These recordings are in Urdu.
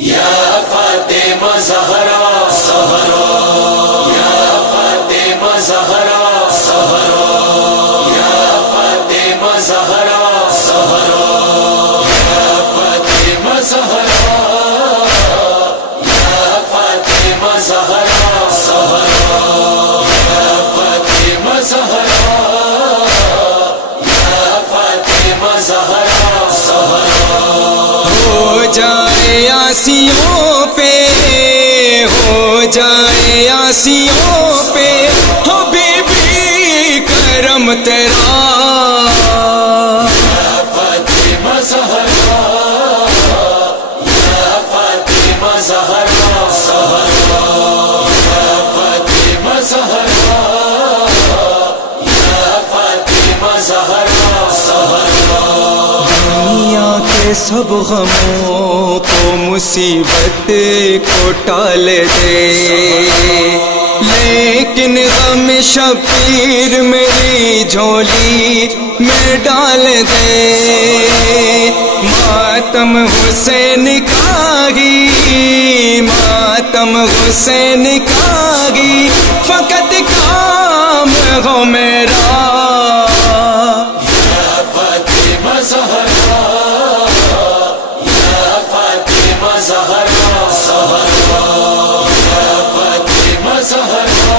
یا فاطمہ زہرا سہرا، یا فاطمہ زہرا سہرا، یا فاطمہ زہرا سہرا، یا فاطمہ زہرا، یا فاطمہ زہرا سہرا، یا فاطمہ زہرا، یا فاطمہ زہرا سہرا۔ ہو جائے آسیوں پہ، ہو جائے آسیوں پہ، ہو بی بی کرم تیرا، یا فاطمہ زہرا، یا فاطمہ زہرا سہرا، یا فاطمہ زہرا، یا فاطمہ زہرا سہرا۔ دنیا کے سب غموں کو مصیبت کو ٹال دے، لیکن غم شبیر میری جھولی میں ڈال دے۔ ماتم حسین کا ہی، ماتم حسین کا ہی فقط کام ہو میرا، یا فاطمہ زہرا، یا فاطمہ زہرا سہرا، یا فاطمہ زہرا،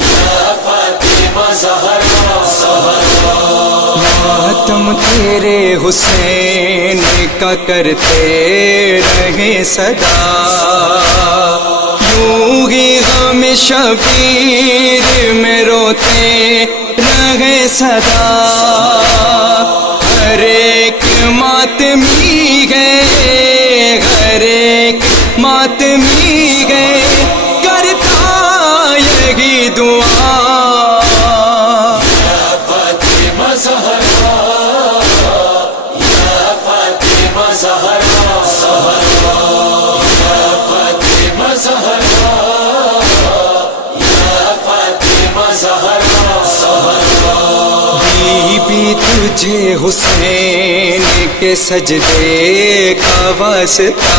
یا فاطمہ زہرا سہرا۔ ماتم تیرے حسین کا کرتے رہے صدا، یوں ہی غم شبیر میں روتے رہے صدا۔ ہر ایک ماتمی ہے، ہر ایک ماتمی ہے، کرتا یہی دعا، یا فاطمہ زہرا، یا فاطمہ زہرا سہرا، یا فاطمہ زہرا، یا فاطمہ زہرا سہرا۔ بی بی تجھے حسین کے سجدے کا واسطہ،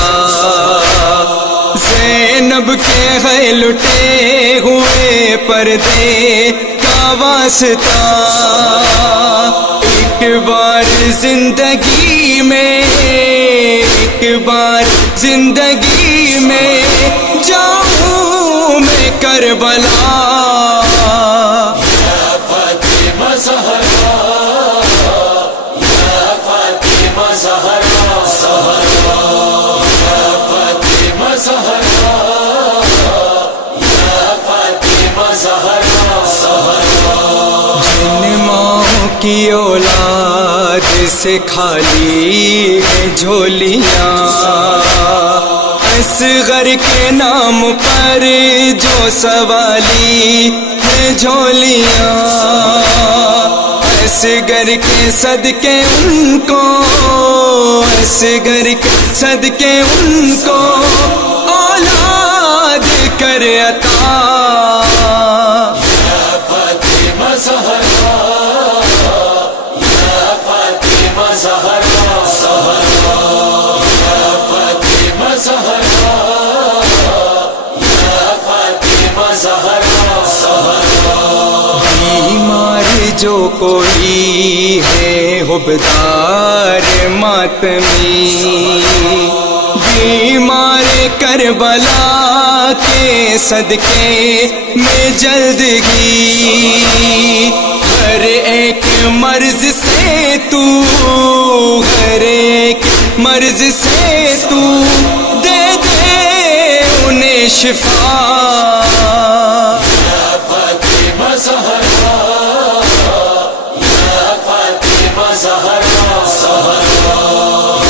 زینب کے ہے لٹے ہوئے پردے کا واسطہ۔ ایک بار زندگی میں، ایک بار زندگی میں جاؤں میں کربلا، یا فاطمہ زہرا، یا فاطمہ زہرا سہرا، یا فاطمہ زہرا، یا فاطمہ زہرا سہرا۔ جن ماں کی اولاد سے خالی ہے جھولیاں، اصغر کے نام پر جو سوالی ہے جھولیاں، اصغر کے صدقے ان کو، اصغر کے صدقے ان کو اولاد کر عطا، یا فاطمہ زہرا، یا فاطمہ زہرا سہرا، یا فاطمہ زہرا، یا فاطمہ زہرا سہرا۔ بیمار جو کوئی ہے حبدار ماتمی، بیمار کربلا کے صدقے میں جلدگی، ہر ایک مرض سے تو، ہر ایک مرض سے تو دے دے انہیں شفا، یا فاطمہ زہرا، یا فاطمہ زہرا سہرا،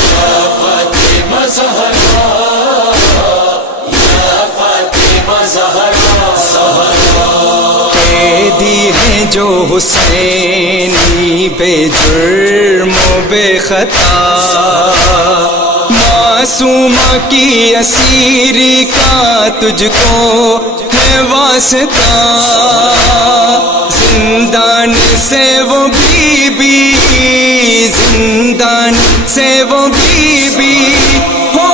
یا فاطمہ زہرا، یا فاطمہ زہرا سہرا۔ قیدی ہیں جو حسینی بے جرم و بے خطا، معصومہ کی اسیری کا تجھ کو ہے واسطہ، زندان سے وہ بی بی، زندان سے وہ بی بی ہو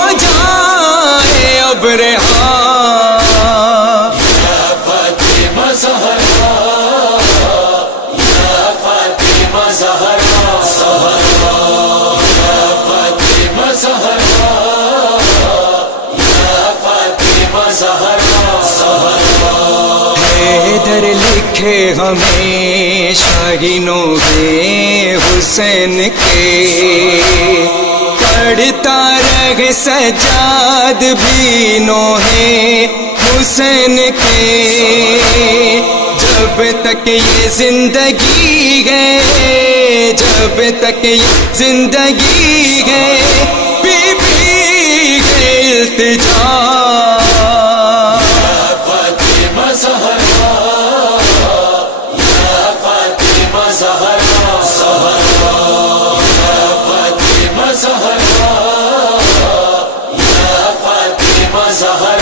زہرا زہرا یا فاطمہ زہرا یا فاطمہ زہرا زہرا حیدر لکھے ہمیں شاہینوں ہے حسین کے پڑھتا رہ سجاد بھی نوحے حسین کے جب تک یہ زندگی ہے جب تک یہ زندگی ہے بی بی ہے التجا فاطمہ زہرا یا فاطمہ زہرا زہرا یا فاطمہ زہرا یا فاطمہ زہرا